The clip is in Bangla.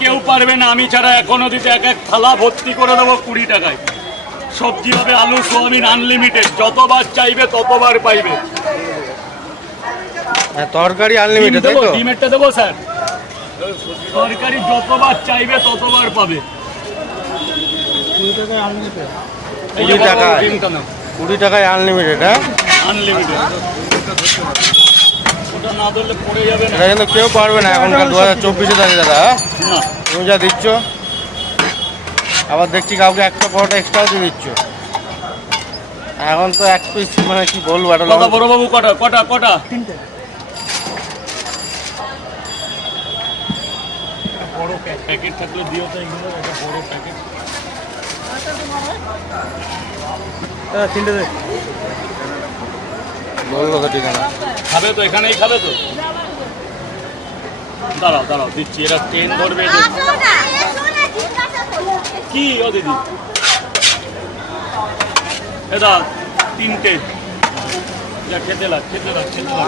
কেউ পারবে না আমি ছাড়া। এখনো দিতে এক এক থালা ভর্তি করে দেবো 20 টাকায়। সবজি হবে আলু সোয়াবিন আনলিমিটেড, যতবার চাইবে ততবার পাইবে। তরকারি আনলিমিটেড, তাই তো? ডিমেরটা দেবো স্যার। তরকারি যতবার চাইবে ততবার পাবে। 20 টাকায় আনলিমিটেড। হ্যাঁ, আনলিমিটেড। ওটা না ধরলে পড়ে যাবে না। এটা কিন্তু কেউ পারবে না এখনকার 2024-এ দাঁড়িয়ে দাদা। না তুমি যা দিচ্ছ, আবার দেখছি কাউকে একটা পরোটা এক্সট্রাও দিয়ে দিচ্ছ। এখন তো এক পিস, মানে কি বলবো, এটা কটা বড় বাবু? কটা কটা কটা? 3টে। বড় প্যাকেট থাকলে দিও তো, এগুলো একটা বড় প্যাকেট। 3টে দে। বললো তো ঠিকানা। খাবে তো? এখানেই খাবে তো? দাঁড়াও দাঁড়াও দিচ্ছি। এরা ট্রেন ধরবে। কি ও দিদি? এদা 3টে। যা খেতে লাগ খেতে লাগ খেতে লাগ।